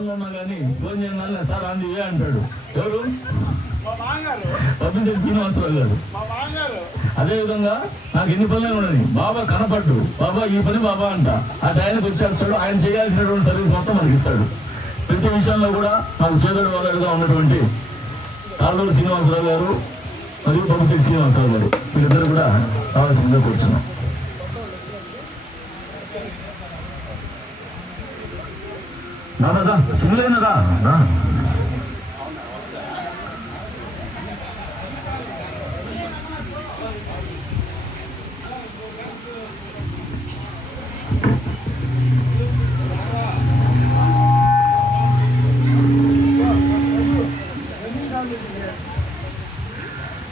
పనులు ఉన్నా కానీ ఫోన్ చేయగానే సార్ అంది ఇవే అంటాడు. ఎవరు? పబ్లిసిటీ శ్రీనివాసరావు గారు. అదేవిధంగా నాకు ఎన్ని పనులు ఉన్నాయి, బాబా కనపడ్డు, బాబా ఈ పని బాబా అంట. ఆ టైంకి వచ్చేస్తాడు, ఆయన చేయాల్సినటువంటి సర్వీస్ మొత్తం మనకి ఇస్తాడు. ప్రతి విషయంలో కూడా నాకు చేదోడు వాదడుగా ఉన్నటువంటి తాళ్ళూరు శ్రీనివాసరావు గారు మరియు పబ్లిసిటీ శ్రీనివాసరావు గారు వీళ్ళిద్దరు కూడా కావాల్సిందిగా కూర్చున్నాం. దాదా సింగులేనరా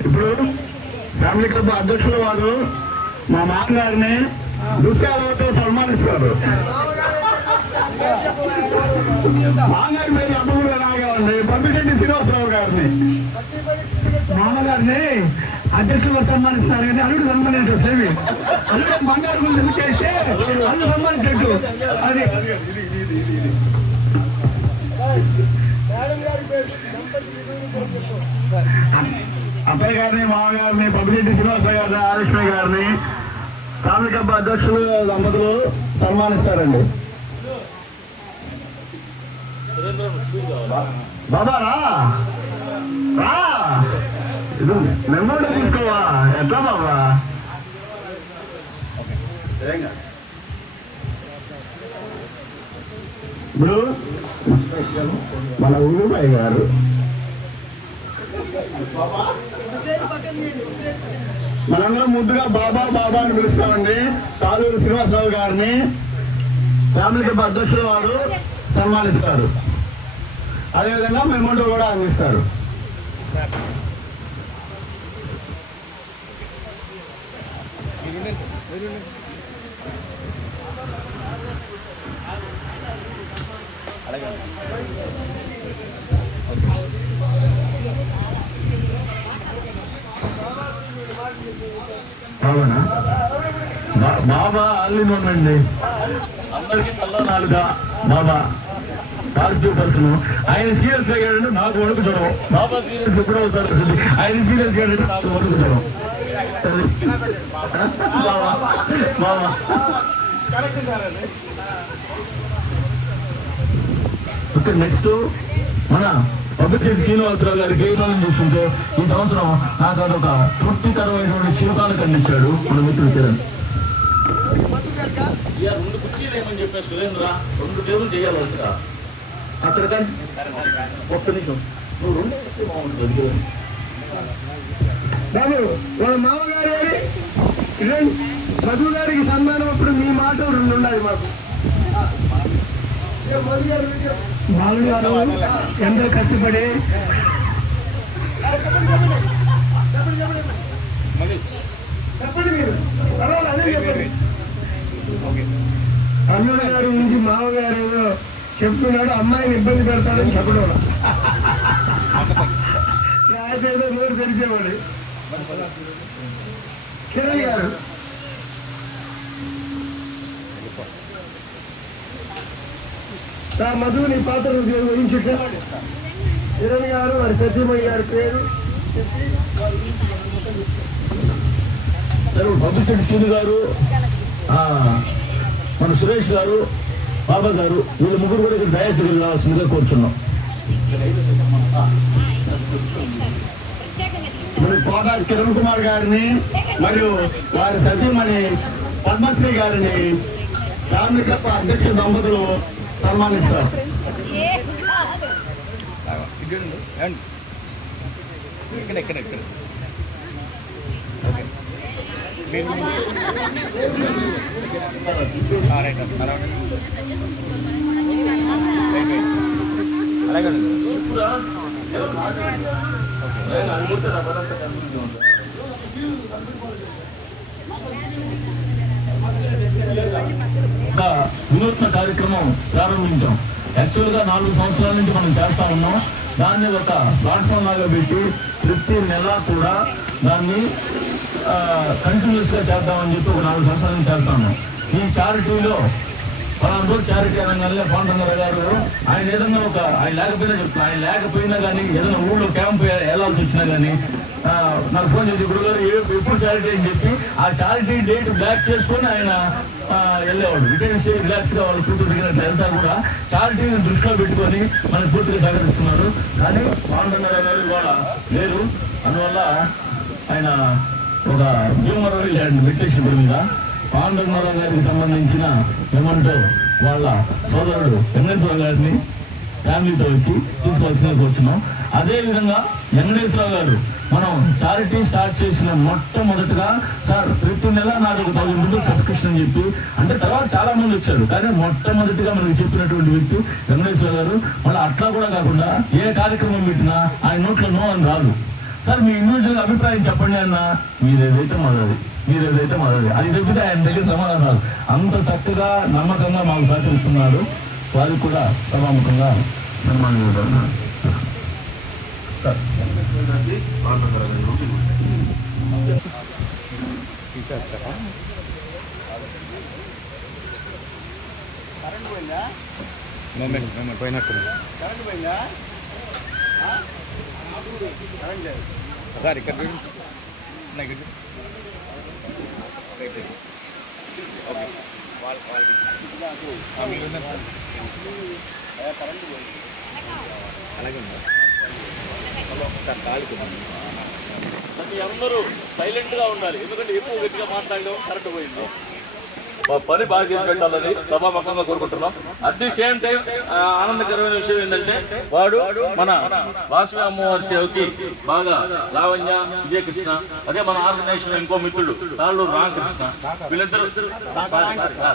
ఇప్పుడు ఫ్యామిలీ క్లబ్ అధ్యక్షుల వారు మా మామగారిని దుశ్యాలతో సన్మానిస్తారు. మామగారి మీద అమ్మగుడు రాగాలండి పబ్లిసిటీ శ్రీనివాసరావు గారిని మామగారిని అధ్యక్షులు సన్మానిస్తారు. కానీ అల్లుడు సన్మానించారు సేవి అల్లుడు బంగారు గురించి చేస్తే అల్లుడు సన్మానించట్టు అది అబ్బాయి గారిని మామగారిని పబ్లిసిటీ శ్రీనివాసరావు గారిని ఆలక్ష్మి గారిని ఫ్యామిలీ క్లబ్ అధ్యక్షులు దంపతులు సన్మానిస్తారండి. బాబా రా రా ఇది మెమోరీ తీసుకోవా ఎట్లా బాబా? ఇప్పుడు మన ఊరుబాయి గారు మనందరూ ముద్దుగా బాబా బాబా అని పిలుస్తామండి. తాళ్ళూరు శ్రీనివాసరావు గారిని ఫ్యామిలీ క్లబ్ అధ్యక్షుల వారు సన్మానిస్తారు. అదేవిధంగా మెమోంటో కూడా అందిస్తారు. బాబానా బాబా అల్లిమండి అందరికీ తల్ల నాలుగా బాబా పాజిటివ్ పర్సన్. ఆయన సీరియస్ అయ్యాడంటే నాకు వణుకు చూడడం. బాబా సీరియస్ ఎప్పుడు అవుతారు, ఆయన సీరియస్ అయ్యాడంటే నాకు వణుకు చూడడం. ఓకే నెక్స్ట్ మన పబ్లిసిటీ శ్రీనివాసరావు గారికి చూస్తుంటే ఈ సంవత్సరం నాకు అదొక తృప్తికరమైనటువంటి చిరుకాలు అందించాడు మన మిత్రుడు కిరణ్. 2 కుర్చీలు ఏమని చెప్పారు సురేంద్ర, 2 టేబుల్ చేయాలి అసలు అసలు కానీ ఒక్క నిమిషం నువ్వు 2 ఇస్తే బాగుంటుంది. బాబు వాళ్ళ మామగారు మధు గారికి సన్మానం అప్పుడు మీ మాట 2 ఉండాలి మాకు. బాలు గారు ఎంతో కష్టపడి అల్లుడు గారి నుంచి మామగారు చెప్తున్నాడు అమ్మాయిని ఇబ్బంది పెడతాడని చెప్పడం ఏదో నోరు తెరిచేవాడు. కిరణ్ గారు నా మధుని పాత్ర వహించుట కిరణ్ గారు వారి సత్యమయ్య గారి పేరు పబ్లిసిటీ శ్రీను గారు, మన సురేష్ గారు, బాబా గారు వీళ్ళ ముగ్గురు కూడా ఇక్కడ డైరెక్ట్గా రావాల్సిందిగా కోరుచున్నాం. కోట కిరణ్ కుమార్ గారిని మరియు వారి సతీమణి పద్మశ్రీ గారిని ఫ్యామిలీ క్లబ్ అధ్యక్ష దంపతులు సన్మానిస్తారు. వినూత్న కార్యక్రమం ప్రారంభించాం. యాక్చువల్గా 4 సంవత్సరాల నుంచి మనం చేస్తా ఉన్నాం. దాన్ని ఒక ప్లాట్ఫామ్ లాగా పెట్టి ప్రతి నెల కూడా దాన్ని కంటిన్యూస్ గా చేద్దామని చెప్పి ఒక 4 సంవత్సరాల నుంచి చేస్తా ఉన్నాం. ఈ చారిటీలో పలానా రోజు చారిటీ అనగానే పాండురంగారావు గారు ఆయన ఏదన్నా ఆయన లేకపోయినా చెప్తాను, ఆయన లేకపోయినా కానీ ఏదైనా ఊళ్ళో క్యాంప్ వెళ్ళాల్సి వచ్చినా కానీ నాకు ఫోన్ చేసి గురుగారు ఎప్పుడు చారిటీ అని చెప్పి ఆ చారిటీ డేట్ బ్లాక్ చేసుకొని ఆయన వెళ్ళేవాడు. రిటైర్డ్ స్టేజ్ రిలాక్స్ గా వాళ్ళు కూతురు దిగినట్లు వెళ్తా కూడా చారిటీని దృష్టిలో పెట్టుకొని మనకు పూర్తిగా సహకరిస్తున్నారు. కానీ పాండురంగారావు గారు ఇవాళ లేరు, అందువల్ల ఆయన ఒక హ్యూమర్ ల్యాండ్ మెడిటేషన్ మీద పాండురంగారావు గారికి సంబంధించిన ఏమంటో వాళ్ళ సోదరుడు వెంకటేశ్వరరావు గారిని ఫ్యామిలీతో వచ్చి తీసుకోవాల్సిన కూర్చున్నాం. అదేవిధంగా వెంకటేశ్వరరావు గారు మనం చారిటీ స్టార్ట్ చేసిన మొట్టమొదటిగా సార్ ప్రతి నెల నాకు 1000 రూపాయలు సబ్స్క్రిప్షన్ అని చెప్పి, అంటే తర్వాత చాలా మంది వచ్చారు కానీ మొట్టమొదటిగా మనకి చెప్పినటువంటి వ్యక్తి వెంకటేశ్వర గారు. మళ్ళీ అట్లా కూడా కాకుండా ఏ కార్యక్రమం పెట్టినా ఆయన నోట్లో నో అని రాదు. సార్ మీ ఇండివిజువల్ అభిప్రాయం చెప్పండి అన్న, మీరేదైతే మొదలది అది తప్పితే ఆయన దగ్గర సమాధానం రాదు. అంత చక్కగా నమ్మకంగా మాకు సహకరిస్తున్నారు. వారికి కూడా సభాముఖంగా సన్మానం. అందరూ సైలెంట్ గా ఉండాలి, ఎందుకంటే ఎక్కువ గట్టిగా మాట్లాడడం కరెంట్ పోయింది. పని బాగా చేసి పెట్టాలని సభాముఖంగా కోరుకుంటున్నాం. అట్ ది సేమ్ టైం ఆనందకరమైన విషయం ఏంటంటే వాడు మన వాసవి అమ్మవారి సేవకి బాగా లావణ్య, విజయకృష్ణ, అదే మన ఆర్గనైజేషన్ ఇంకో మిత్రుడు తాళ్ళూరు రామకృష్ణ, వీళ్ళిద్దరు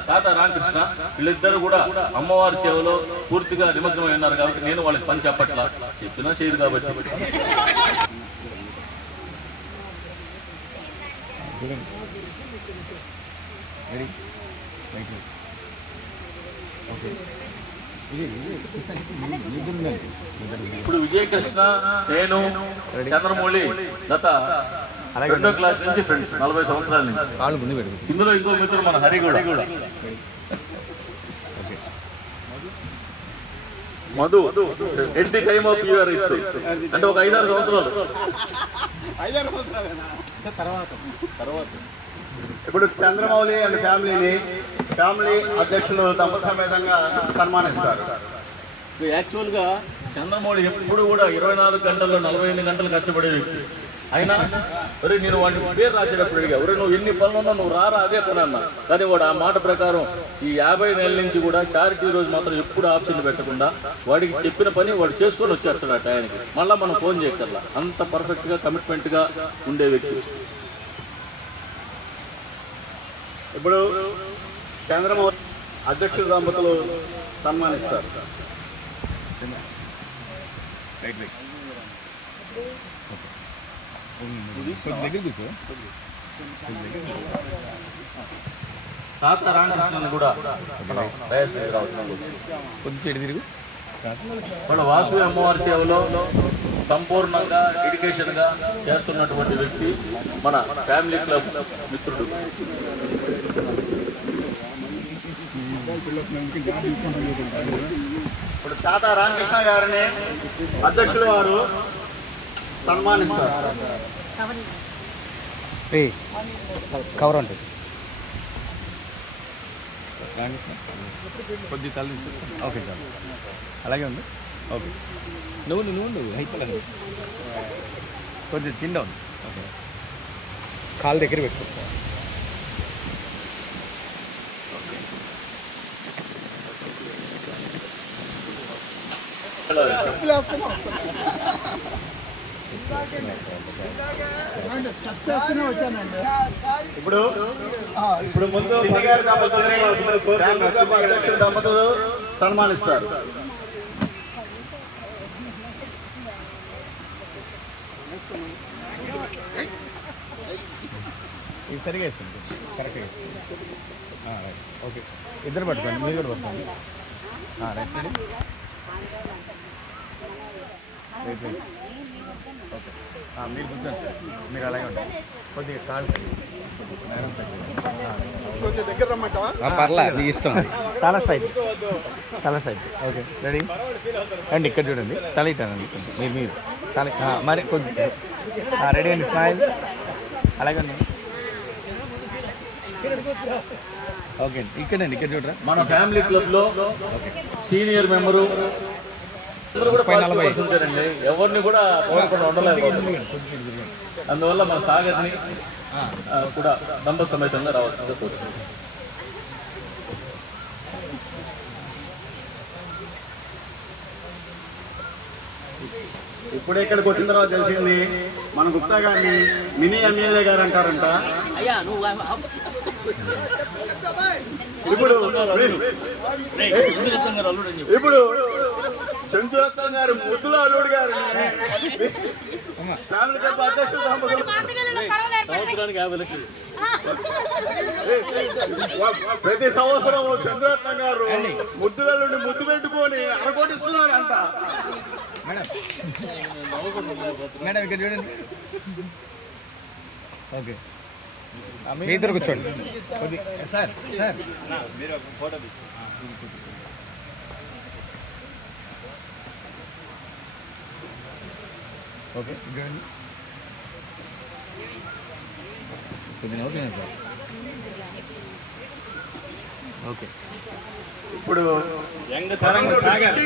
తాత రామకృష్ణ, వీళ్ళిద్దరు కూడా అమ్మవారి సేవలో పూర్తిగా నిమగ్నమై ఉన్నారు. కాబట్టి నేను వాళ్ళకి పని చెప్పట్లా, చెప్పినా చేయదు కాబట్టి. ఇప్పుడు విజయకృష్ణ, నేను, చంద్రమౌళి గత 2వ క్లాస్ నుంచి ఫ్రెండ్స్, 40 సంవత్సరాల నుంచి. ఇందులో ఇంకో మిత్రుడు మన హరి కూడా Madhu at the time of your history, అంటే ఒక 5-6 సంవత్సరాలు తర్వాత. ఇప్పుడు చంద్రమౌళి అండ్ ఫ్యామిలీ అధ్యక్షులు దంపతి సమేతంగా సన్మానిస్తారు. యాక్చువల్గా చంద్రమౌళి ఎప్పుడు కూడా 24 గంటల్లో 48 గంటలు కష్టపడే వ్యక్తి. అయినా ఒరే నేను వాడిని పేరు రాసేటప్పుడు అడిగా, ఒరే నువ్వు ఎన్ని పనులు ఉన్నా నువ్వు రారా అదే పని అన్నా. కానీ వాడు ఆ మాట ప్రకారం ఈ 50 నెలల నుంచి కూడా చారిటీ రోజు మాత్రం ఎప్పుడు ఆప్షన్లు పెట్టకుండా వాడికి చెప్పిన పని వాడు చేసుకొని వచ్చేస్తాడు ఆ టైంకి. మళ్ళీ మనం ఫోన్ చేయక్కర్లా, అంత పర్ఫెక్ట్గా కమిట్మెంట్గా ఉండే వ్యక్తి. ఇప్పుడు చంద్రమౌళి అధ్యక్షుల దంపతులు సన్మానిస్తారు. తాత రామకృష్ణ కూడా మన వాసవి అమ్మవారి సేవలో సంపూర్ణంగా డెడికేషన్గా చేస్తున్నటువంటి వ్యక్తి మన ఫ్యామిలీ క్లబ్ మిత్రుడు. ఇప్పుడు తాత రామకృష్ణ గారిని అధ్యక్షులు వారు సన్మానిస్తారు. కవర్ ఉంటుంది కొద్ది తల్లి. ఓకే సార్, అలాగే ఉంది. ఓకే, నువ్వు అయిపోలేదు, కొంచెం చిన్న ఉంది. ఓకే, కాలు దగ్గర పెట్టుకో సార్. ఇప్పుడు ముందు అధ్యక్షుల దంపతులు సన్మానిస్తారు. ఇది సరిగా ఇస్తుంది, కరెక్ట్గా. ఓకే, ఇద్దరు పట్టుకోండి, మీరు కూడా పట్టుకోండి. Right, right. ఓకే, మీరు కూర్చోండి సార్, మీరు అలాగే ఉంటారు. కొద్దిగా కాళ్ళు కొంచెం దగ్గర రమ్మంటావా? పర్లేదు, నీ ఇష్టం. తల స్ట్రైట్ ఓకే రెడీ అండి ఇక్కడ చూడండి తల ఇట్టానండి మీరు తల మరి కొంచెం రెడీ అండి స్మైల్ అలాగే అండి ఓకే ఇక్కడండి ఇక్కడ చూడరా మన ఫ్యామిలీ క్లబ్ లో సీనియర్ మెంబరు కూడా 40% ఉంటారండి. ఎవరిని కూడా పోకుండా ఉండలేదు. అందువల్ల మన సాగర్ని కూడా దంప సమేతంగా రావాల్సిందిగా కోరుతున్నాం. ఇప్పుడే ఇక్కడికి వచ్చిన తర్వాత తెలిసింది మన గుప్తా గారిని మినీ ఎమ్మెల్యే గారు అంటారంట. ఇప్పుడు చంద్రరత్నం గారు ముద్దుల అల్లుడు గారు ఫ్యామిలీ క్లబ్ అధ్యక్షుడు సంవత్సరానికి 50 లక్షలు ప్రతి సంవత్సరం చంద్రరత్నం గారు ముద్దుల ముద్దు పెట్టుకొని అరకొట్టిస్తున్నారు అంట. మేడం ఇక్కడ చూడండి ఓకే మీ ఇద్దరు కూర్చోండి సార్ మీరు ఫోటో ఓకే చూడండి ఓకే సార్ ఓకే ఇప్పుడు యంగ్ తరం సాగర్